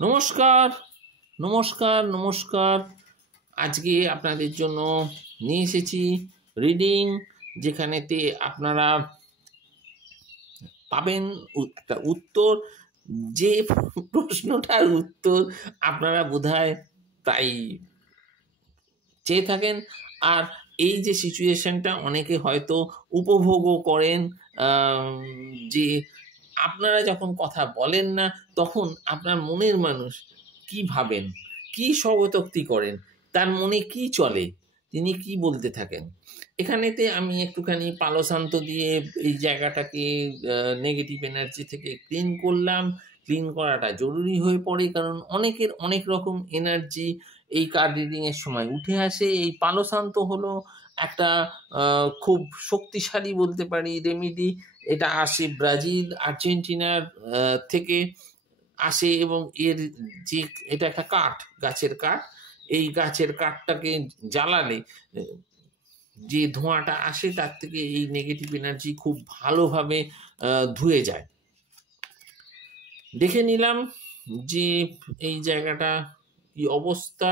নমস্কার, নমস্কার, নমস্কার। আজকে আপনাদের জন্য নিয়ে এসেছি রিডিং, যেখানেতে আপনারা পাবেন একটা উত্তর, যে প্রশ্নটার উত্তর আপনারা বোধহয় তাই চেয়ে থাকেন। আর এই যে সিচুয়েশনটা অনেকে হয়তো উপভোগও করেন, যে আপনারা যখন কথা বলেন না, তখন আপনার মনের মানুষ কি ভাবেন, কি স্বগতোক্তি করেন, তার মনে কি চলে, তিনি কি বলতে থাকেন। এখানেতে আমি একটুখানি পালশান্ত দিয়ে এই জায়গাটাকে নেগেটিভ এনার্জি থেকে ক্লিন করলাম। ক্লিন করাটা জরুরি হয়ে পড়ে, কারণ অনেকের অনেক রকম এনার্জি এই কার্ড রিডিংয়ের সময় উঠে আসে। এই পালশান্ত হলো একটা খুব শক্তিশালী বলতে পারি রেমিডি। এটা আসে ব্রাজিল, আর্জেন্টিনার থেকে আসে, এবং এর যে এটা একটা কাঠ, গাছের কাঠ। এই গাছের কাঠটাকে জ্বালালে যে ধোঁয়াটা আসে, তার থেকে এই নেগেটিভ এনার্জি খুব ভালোভাবে ধুয়ে যায়। দেখে নিলাম যে এই জায়গাটা কি অবস্থা,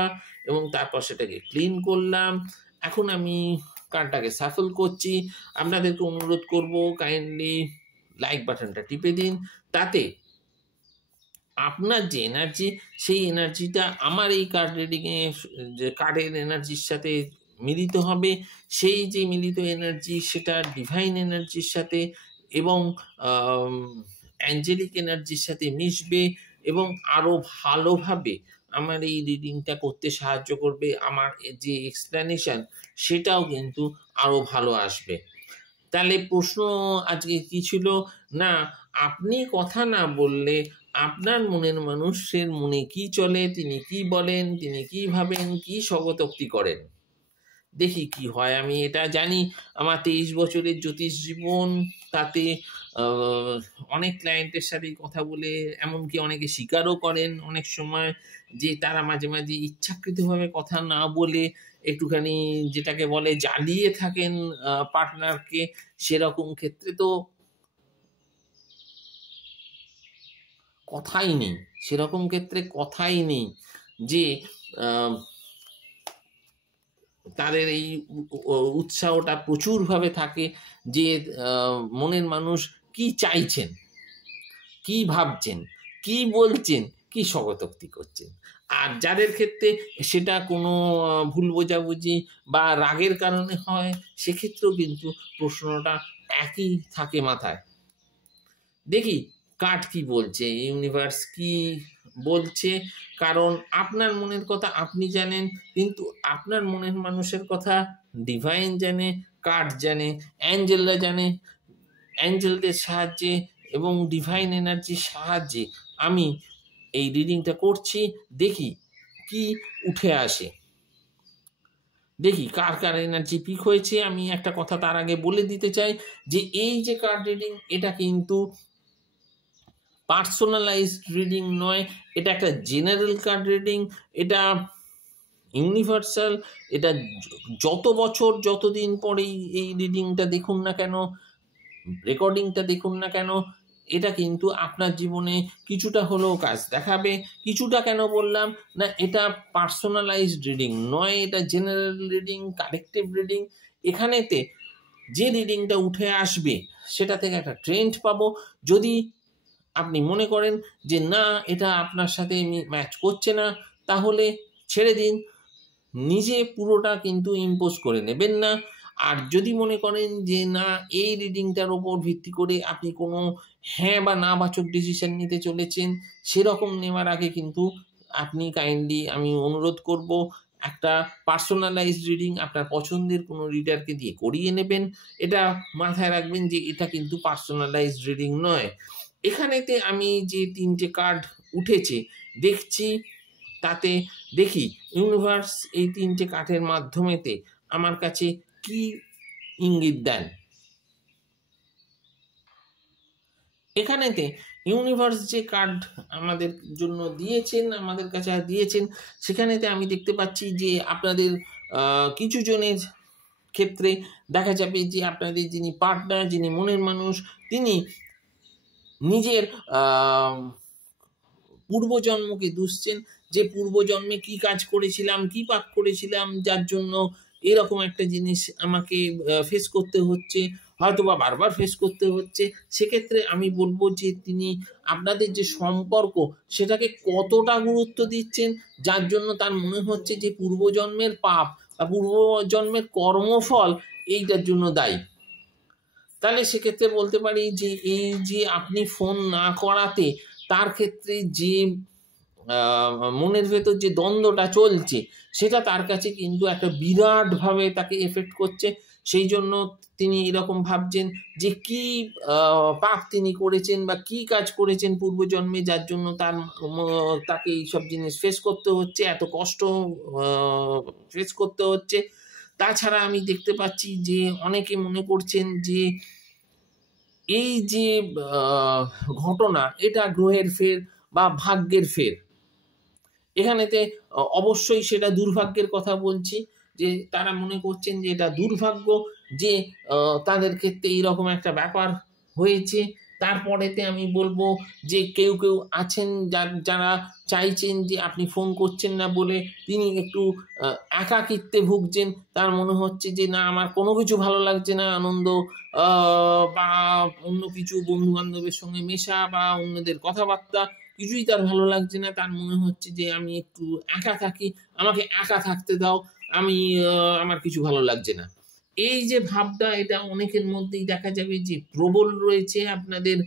এবং তারপর সেটাকে ক্লিন করলাম। এখন আমি কার্ডটাকে সাফল করছি। আপনাদেরকে অনুরোধ করব, কাইন্ডলি লাইক বাটনটা টিপে দিন। তাতে আপনার যে এনার্জি, সেই এনার্জিটা আমার এই কার্ড রিডিংয়ে যে কার্ডের এনার্জির সাথে মিলিত হবে। সেই যে মিলিত এনার্জি, সেটা ডিভাইন এনার্জির সাথে এবং অ্যাঞ্জেলিক এনার্জির সাথে মিশবে, এবং আরও ভালোভাবে আমার এই রিডিংটা করতে সাহায্য করবে। আমার যে এক্সপ্লেনেশন, সেটাও কিন্তু আরও ভালো আসবে। তাহলে প্রশ্ন আজকে কি ছিল? না, আপনি কথা না বললে আপনার মনের মানুষের মনে কি চলে, তিনি কি বলেন, তিনি কি ভাবেন, কি স্বগতোক্তি করেন। দেখি কি হয়। আমি এটা জানি, আমার 23 বছরের জ্যোতিষ জীবন, তাতে অনেক ক্লায়েন্টের সাথে কথা বলে, এমনকি অনেকে স্বীকারও করেন অনেক সময় যে তারা মাঝে মাঝে ইচ্ছাকৃতভাবে কথা না বলে একটুখানি যেটাকে বলে জ্বালিয়ে থাকেন পার্টনারকে। সেরকম ক্ষেত্রে তো কথাই নেই, সেরকম ক্ষেত্রে কথাই নেই যে তাদের এই উৎসাহটা প্রচুরভাবে থাকে, যে মনের মানুষ কি চাইছেন, কি ভাবছেন, কি বলছেন, কি স্বগতোক্তি করছেন। আর যাদের ক্ষেত্রে সেটা কোনো ভুল বোঝাবুঝি বা রাগের কারণে হয়, সেক্ষেত্রেও কিন্তু প্রশ্নটা একই থাকে মাথায়। দেখি কার্ড কি বলছে, ইউনিভার্স কি বলছে। কারণ আপনার মনের কথা আপনি জানেন, কিন্তু আপনার মনের মানুষের কথা ডিভাইন জানে, কার্ড জানে, অ্যাঞ্জেলরা জানে। অ্যাঞ্জেলদের সাহায্যে এবং ডিভাইন এনার্জির সাহায্যে আমি এই রিডিংটা করছি। দেখি কি উঠে আসে, দেখি কার কার এনার্জি পিক হয়েছে। আমি একটা কথা তার আগে বলে দিতে চাই, যে এই যে কার্ড রিডিং, এটা কিন্তু পার্সোনালাইজড রিডিং নয়, এটা একটা জেনারেল কার্ড রিডিং। এটা ইউনিভার্সাল। এটা যত বছর, যতদিন পরেই এই রিডিংটা দেখুন না কেন, রেকর্ডিংটা দেখুন না কেন, এটা কিন্তু আপনার জীবনে কিছুটা হলেও কাজ দেখাবে। কিছুটা কেন বললাম না, এটা পার্সোনালাইজড রিডিং নয়, এটা জেনারেল রিডিং, কালেকটিভ রিডিং। এখানেতে যে রিডিংটা উঠে আসবে, সেটা থেকে একটা ট্রেন্ড পাবো। যদি আপনি মনে করেন যে না, এটা আপনার সাথে ম্যাচ করছে না, তাহলে ছেড়ে দিন। নিজে পুরোটা কিন্তু ইম্পোজ করে নেবেন না। আর যদি মনে করেন যে না, এই রিডিংটার ওপর ভিত্তি করে আপনি কোনো হ্যাঁ বা না বাচক ডিসিশন নিতে চলেছেন, সেরকম নেওয়ার আগে কিন্তু আপনি কাইন্ডলি, আমি অনুরোধ করব, একটা পার্সোনালাইজড রিডিং আপনার পছন্দের কোনো রিডারকে দিয়ে করিয়ে নেবেন। এটা মাথায় রাখবেন যে এটা কিন্তু পার্সোনালাইজড রিডিং নয়। এখানেতে আমি যে 3টে কার্ড উঠেছে দেখছি, তাতে দেখি ইউনিভার্স এই 3টে কার্ডের মাধ্যমেতে আমার কাছে কি ইঙ্গিত দেন। এখানেতে ইউনিভার্স যে কার্ড আমাদের জন্য দিয়েছেন, আমাদের কাছে দিয়েছেন, সেখানেতে আমি দেখতে পাচ্ছি যে আপনাদের কিছু জনের ক্ষেত্রে দেখা যাবে যে আপনাদের যিনি পার্টনার, যিনি মনের মানুষ, তিনি নিজের পূর্বজন্মকে দুষছেন, যে পূর্বজন্মে কি কাজ করেছিলাম, কি পাপ করেছিলাম, যার জন্য এরকম একটা জিনিস আমাকে ফেস করতে হচ্ছে, হয়তো বা বারবার ফেস করতে হচ্ছে। সেক্ষেত্রে আমি বলবো যে তিনি আপনাদের যে সম্পর্ক সেটাকে কতটা গুরুত্ব দিচ্ছেন, যার জন্য তার মনে হচ্ছে যে পূর্বজন্মের পাপ বা পূর্বজন্মের কর্মফল এইটার জন্য দায়ী। তাহলে সেক্ষেত্রে বলতে পারি যে এই যে আপনি ফোন না করাতে তার ক্ষেত্রে যে মনের ভেতর যে দ্বন্দ্বটা চলছে সেটা তার কাছে কিন্তু একটা বিরাটভাবে তাকে এফেক্ট করছে। সেই জন্য তিনি এরকম ভাবছেন যে কি পাপ তিনি করেছেন বা কি কাজ করেছেন পূর্বজন্মে, যার জন্য তাকে এইসব জিনিস ফেস করতে হচ্ছে, এত কষ্ট ফেস করতে হচ্ছে। তাছাড়া আমি দেখতে পাচ্ছি যে অনেকে মনে করছেন যে এই যে ঘটনা এটা গ্রহের ফের বা ভাগ্যের ফের। এখানেতে অবশ্যই সেটা দুর্ভাগ্যের কথা বলছি, যে তারা মনে করছেন যে এটা দুর্ভাগ্য যে তাদের ক্ষেত্রে এইরকম একটা ব্যাপার হয়েছে। তারপরেতে আমি বলবো যে কেউ কেউ আছেন যারা চাইছেন যে আপনি ফোন করছেন না বলে তিনি একটু একাকিত্বে ভুগছেন। তার মনে হচ্ছে যে না, আমার কোনো কিছু ভালো লাগছে না, আনন্দ বা অন্য কিছু বন্ধু বান্ধবের সঙ্গে মেশা বা অন্যদের কথাবার্তা কিছুই তার ভালো লাগছে না। তার মনে হচ্ছে যে আমি একটু একা থাকি, আমাকে একা থাকতে দাও, আমি আমার কিছু ভালো লাগছে না। এই যে ভাবটা, এটা অনেকের মধ্যেই দেখা যাবে যে প্রবল রয়েছে আপনাদের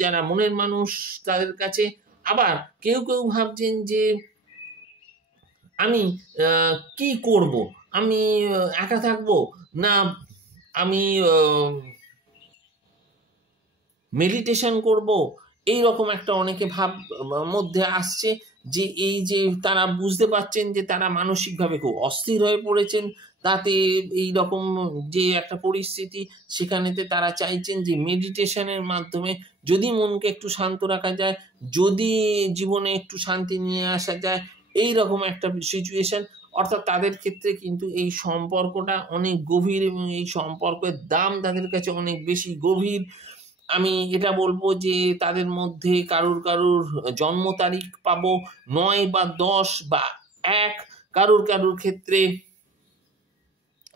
যারা মনের মানুষ তাদের কাছে। আবার কেউ কেউ ভাবছেন যে আমি কি করব, আমি একা থাকবো না আমি মেডিটেশন করব, এই রকম একটা অনেকে ভাব মধ্যে আসছে। যে এই যে তারা বুঝতে পারছেন যে তারা মানসিকভাবে খুব অস্থির হয়ে পড়েছেন, তাতে এই রকম যে একটা পরিস্থিতি, সেখানেতে তারা চাইছেন যে মেডিটেশনের মাধ্যমে যদি মনকে একটু শান্ত রাখা যায়, যদি জীবনে একটু শান্তি নিয়ে আসা যায়, এই রকম একটা সিচুয়েশন। অর্থাৎ তাদের ক্ষেত্রে কিন্তু এই সম্পর্কটা অনেক গভীর এবং এই সম্পর্কের দাম তাদের কাছে অনেক বেশি গভীর। আমি এটা বলবো যে তাদের মধ্যে কারুর কারুর জন্ম তারিখ পাবো 9 বা 10 বা 1, কারুর কারুর ক্ষেত্রে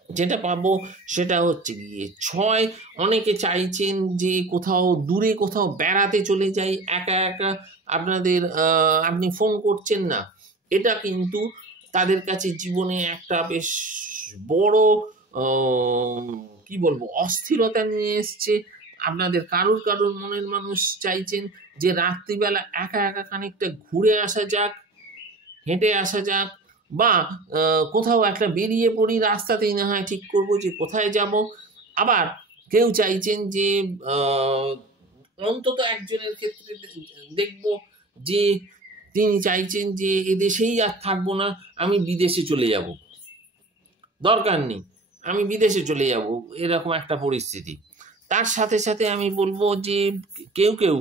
যেটা পাবো সেটা হচ্ছে গিয়ে 6। অনেকে চাইছেন যে কোথাও দূরে কোথাও বেড়াতে চলে যাই একা একা, আপনি ফোন করছেন না। এটা কিন্তু তাদের কাছে জীবনে একটা বেশ বড় কি বলবো অস্থিরতা নিয়ে এসছে। আপনাদের কারুর কারুর মনের মানুষ চাইছেন যে রাত্রিবেলা একা একা খানিকটা ঘুরে আসা যাক, হেঁটে আসা যাক, বা কোথাও একটা বেরিয়ে পড়ি, রাস্তাতেই না হয় ঠিক করব যে কোথায় যাব। আবার কেউ চাইছেন যে অন্তত একজনের ক্ষেত্রে দেখব যে তিনি চাইছেন যে এদেশেই আর থাকবো না, আমি বিদেশে চলে যাব, দরকার নেই, আমি বিদেশে চলে যাব, এরকম একটা পরিস্থিতি। তার সাথে সাথে আমি বলবো যে কেউ কেউ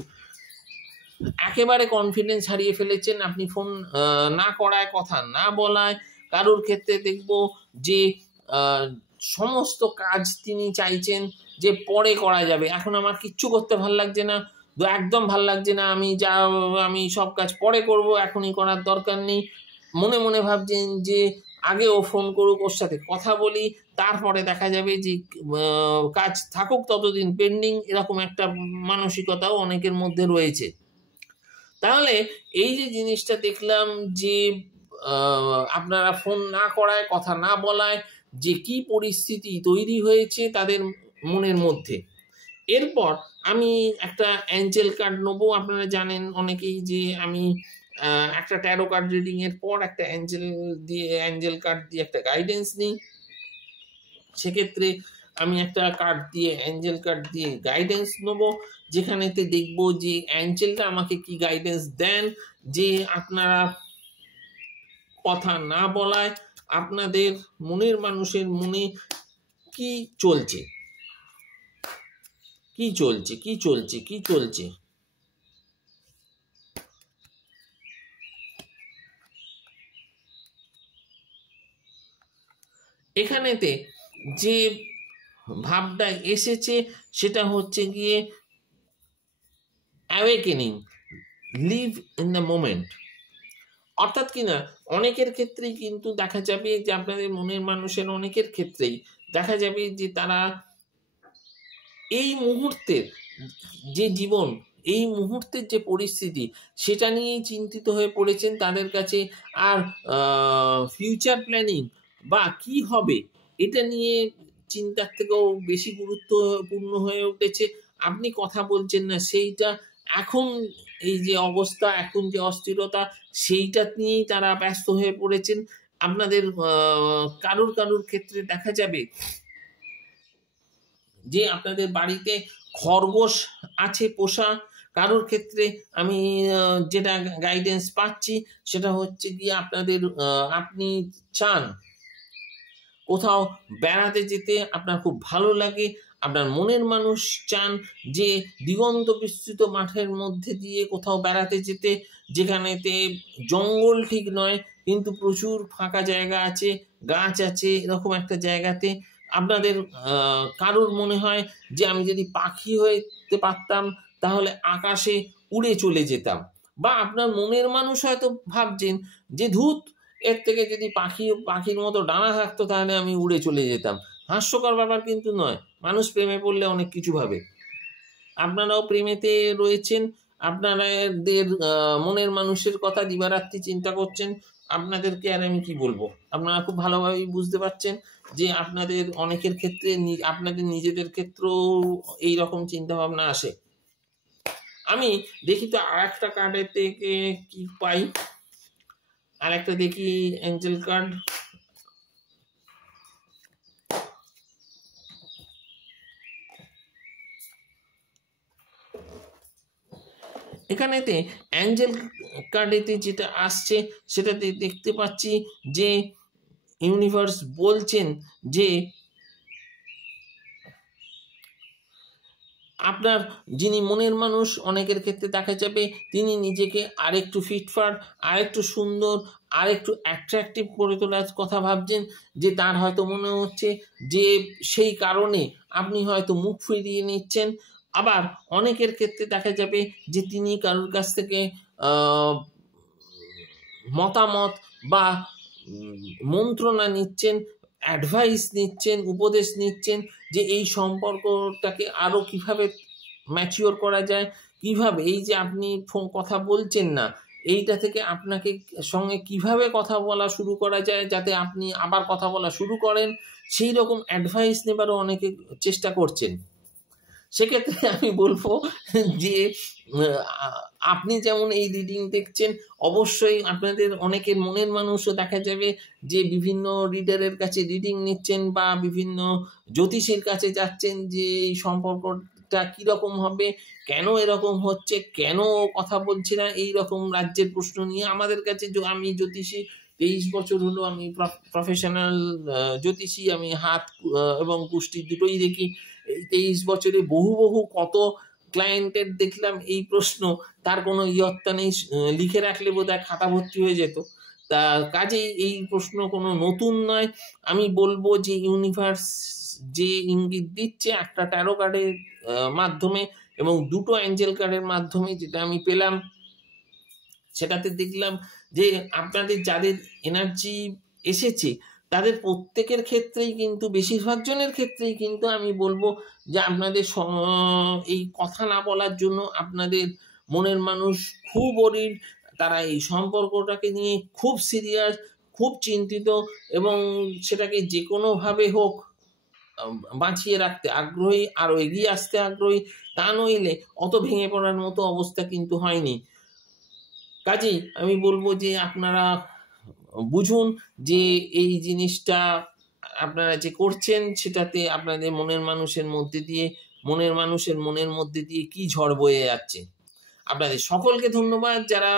একেবারে কনফিডেন্স হারিয়ে ফেলেছেন আপনি ফোন না করায়, কথা না বলায়। কারোর ক্ষেত্রে দেখব যে সমস্ত কাজ তিনি চাইছেন যে পরে করা যাবে, এখন আমার কিচ্ছু করতে ভাল লাগছে না, একদম ভাল লাগছে না, আমি সব কাজ পরে করব, এখনই করার দরকার নেই। মনে মনে ভাবছেন যে আগে ও ফোন করুক, ওর সাথে কথা বলি, তারপরে দেখা যাবে যে কাজ থাকুক ততদিন পেন্ডিং, এরকম একটা মানসিকতাও অনেকের মধ্যে রয়েছে। তাহলে এই যে জিনিসটা দেখলাম যে আপনারা ফোন না করায়, কথা না বলায় যে কি পরিস্থিতি তৈরি হয়েছে তাদের মনের মধ্যে। এরপর আমি একটা অ্যাঞ্জেল কার্ড নেবো। আপনারা জানেন অনেকেই যে আমি একটা ট্যারো কার্ড রিডিং এর পর একটা অ্যাঞ্জেল কার্ড দিয়ে একটা গাইডেন্স নিই। সেক্ষেত্রে আমি একটা কার্ড দিয়ে অ্যাঞ্জেল কার্ড দিয়ে গাইডেন্স নেবো, যেখানেতে দেখবো যে অ্যাঞ্জেলটা আমাকে কি গাইডেন্স দেন যে আপনারা কথা না বলায় আপনাদের মনের মানুষের মনে কি চলছে, কি চলছে, কি চলছে, কি চলছে। এখানেতে যে ভাবটা এসেছে সেটা হচ্ছে গিয়ে awakening, live in the moment. অর্থাৎ কিনা অনেকের ক্ষেত্রেই কিন্তু দেখা যাবে যে আপনাদের মনের মানুষের অনেকের ক্ষেত্রেই দেখা যাবে যে তারা এই মুহূর্তের যে জীবন, এই মুহূর্তের যে পরিস্থিতি সেটা নিয়েই চিন্তিত হয়ে পড়েছেন। তাদের কাছে আর ফিউচার প্ল্যানিং বা কি হবে এটা নিয়ে চিন্তার থেকেও বেশি গুরুত্বপূর্ণ হয়ে উঠেছে। আপনি কথা বলছেন না, সেইটা এখন এই যে অবস্থা, এখন যে অস্থিরতা, সেইটা নিয়েই তারা ব্যস্ত হয়ে পড়েছেন। আপনাদের কারুর ক্ষেত্রে দেখা যাবে যে আপনাদের বাড়িতে খরগোশ আছে পোষা। কারোর ক্ষেত্রে আমি যেটা গাইডেন্স পাচ্ছি সেটা হচ্ছে গিয়ে আপনাদের আপনি চান কোথাও বেড়াতে যেতে, আপনার খুব ভালো লাগে, আপনার মনের মানুষ চান যে দিগন্ত বিস্তৃত মাঠের মধ্যে দিয়ে কোথাও বেড়াতে যেতে, যেখানেতে জঙ্গল ঠিক নয় কিন্তু প্রচুর ফাঁকা জায়গা আছে, গাছ আছে, এরকম একটা জায়গাতে। আপনাদের কারোর মনে হয় যে আমি যদি পাখি হতে পারতাম তাহলে আকাশে উড়ে চলে যেতাম, বা আপনার মনের মানুষ হয়তো ভাবছেন যে ধুত, এর থেকে যদি পাখির মতো ডানা থাকতো তাহলে আমি উড়ে চলে যেতাম। হাস্যকর ব্যাপার কিন্তু নয়, মানুষ প্রেমে পড়লে অনেক কিছু ভাবে। আপনারাও প্রেমেতে রয়েছেন, আপনাদের মনের মানুষের কথা দিবারাত্রি চিন্তা করছেন। আপনাদেরকে আর আমি কি বলবো, আপনারা খুব ভালোভাবেই বুঝতে পারছেন যে আপনাদের অনেকের ক্ষেত্রে আপনাদের নিজেদের ক্ষেত্রেও এইরকম চিন্তা ভাবনা আসে। আমি দেখি তো আর একটা কার্ডের থেকে কি পাই, আর একটা দেখি অ্যাঞ্জেল কার্ড। এখানেতে অ্যাঞ্জেল কার্ডেতে যেটা আসছে সেটাতে দেখতে পাচ্ছি যে ইউনিভার্স বলছেন যে আপনার যিনি মনের মানুষ অনেকের ক্ষেত্রে দেখা যাবে তিনি নিজেকে আরেকটু ফিটফাট, আরেকটু সুন্দর, আরেকটু অ্যাট্রাকটিভ করে তোলার কথা ভাবছেন, যে তার হয়তো মনে হচ্ছে যে সেই কারণে আপনি হয়তো মুখ ফিরিয়ে নিচ্ছেন। আবার অনেকের ক্ষেত্রে দেখা যাবে যে তিনি কারোর কাছ থেকে মতামত বা মন্ত্রণা নিচ্ছেন, অ্যাডভাইস নিচ্ছেন, উপদেশ নিচ্ছেন যে এই সম্পর্কটাকে আরও কিভাবে ম্যাচিওর করা যায়, কিভাবে এই যে আপনি কথা বলছেন না এইটা থেকে আপনাকে সঙ্গে কিভাবে কথা বলা শুরু করা যায় যাতে আপনি আবার কথা বলা শুরু করেন, সেই রকম অ্যাডভাইস নেবারও অনেকে চেষ্টা করছেন। সেক্ষেত্রে আমি বলবো যে আপনি যেমন এই রিডিং দেখছেন, অবশ্যই আপনাদের অনেকের মনের মানুষও দেখা যাবে যে বিভিন্ন রিডারের কাছে রিডিং নিচ্ছেন বা বিভিন্ন জ্যোতিষীর কাছে যাচ্ছেন যে এই সম্পর্কটা কীরকম হবে, কেন এরকম হচ্ছে, কেন কথা বলছি না, এই রকম রাজ্যের প্রশ্ন নিয়ে আমাদের কাছে। আমি জ্যোতিষী 23 বছর হলো, আমি প্রফেশনাল জ্যোতিষী, আমি হাত এবং কুষ্টি দুটোই দেখি। এই 23 বছরে বহু কত ক্লায়েন্টের দেখলাম এই প্রশ্ন, তার কোনো ইয়ত্তা নেই, লিখে রাখলে বোধহয় খাতা ভর্তি হয়ে যেত। তা কাজেই এই প্রশ্ন কোনো নতুন নয়। আমি বলবো যে ইউনিভার্স যে ইঙ্গিত দিচ্ছে একটা ট্যারো কার্ডের মাধ্যমে এবং দুটো অ্যাঞ্জেল কার্ডের মাধ্যমে যেটা আমি পেলাম, সেটাতে দেখলাম যে আপনাদের যাদের এনার্জি এসেছে তাদের প্রত্যেকের ক্ষেত্রেই কিন্তু, বেশিরভাগ জনের ক্ষেত্রেই কিন্তু আমি বলবো যে আপনাদের এই কথা না বলার জন্য আপনাদের মনের মানুষ খুব অরিড, তারা এই সম্পর্কটাকে নিয়ে খুব সিরিয়াস, খুব চিন্তিত এবং সেটাকে যে কোনোভাবে হোক বাঁচিয়ে রাখতে আগ্রহী, আরও এগিয়ে আসতে আগ্রহী। তা নইলে অত ভেঙে পড়ার মতো অবস্থা কিন্তু হয়নি। কাজেই আমি বলবো যে আপনারা বুঝুন যে এই জিনিসটা আপনারা যে করছেন সেটাতে আপনাদের মনের মানুষের মধ্যে দিয়ে কি ঝড় বয়ে যাচ্ছে। আপনাদের সকলকে ধন্যবাদ, যারা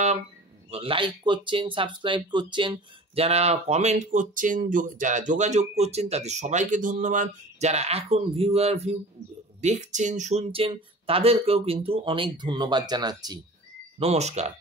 লাইক করছেন, সাবস্ক্রাইব করছেন, যারা কমেন্ট করছেন, যারা যোগাযোগ করছেন, তাদের সবাইকে ধন্যবাদ। যারা এখন দেখছেন, শুনছেন, তাদেরকেও কিন্তু অনেক ধন্যবাদ জানাচ্ছি। নমস্কার।